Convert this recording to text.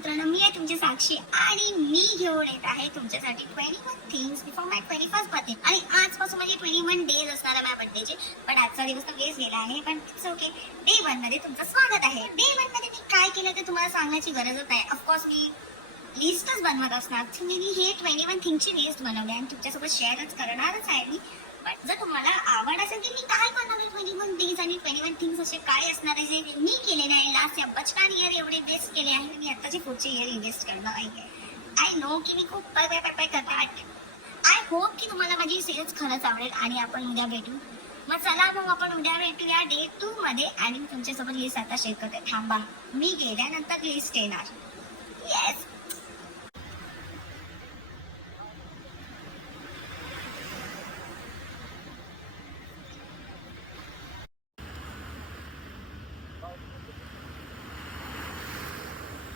मित्रांनो, मी आहे तुमची साक्षी आणि मी घेऊन येत आहे तुमच्यासाठी 21 थिंग्स बिफोर माय 21st बर्थडे. आणि आजपासून माझे 21 डेज असणार आहे माझ्या बर्थडेचे. पण आजचा दिवस तर वेस्ट गेला आहे, पण इट्स ओके. डे 1 मध्ये तुमचं स्वागत आहे. डे 1 मध्ये मी काय केलं ते तुम्हाला सांगण्याची गरजच नाही. ऑफकोर्स मी लिस्टच बनवत असणार. मी हे 21 थिंगची लिस्ट बनवली आणि तुमच्यासोबत शेअरच करणारच आहे मी. पण जर तुम्हाला आवड असेल की मी काय बनवले 21 डेज आणि 21 थिंग्स असे काय असणार आहे जे मी केले नाही लास्ट या बचकान इयर एवढे वेस्ट केले आहे, मी आताचे पुढचे इयर इन्व्हेस्ट करणार आहे. आय नो की मी खूप पाय करते. आय होप की तुम्हाला माझी सेल्स खरंच आवडेल आणि आपण उद्या भेटू. मग चला, मग आपण उद्या भेटूया डे 2 मध्ये. आणि तुमच्यासोबत लिस्ट आता शेअर करते. थांबा, मी गेल्यानंतर लिस्ट येणार. येस,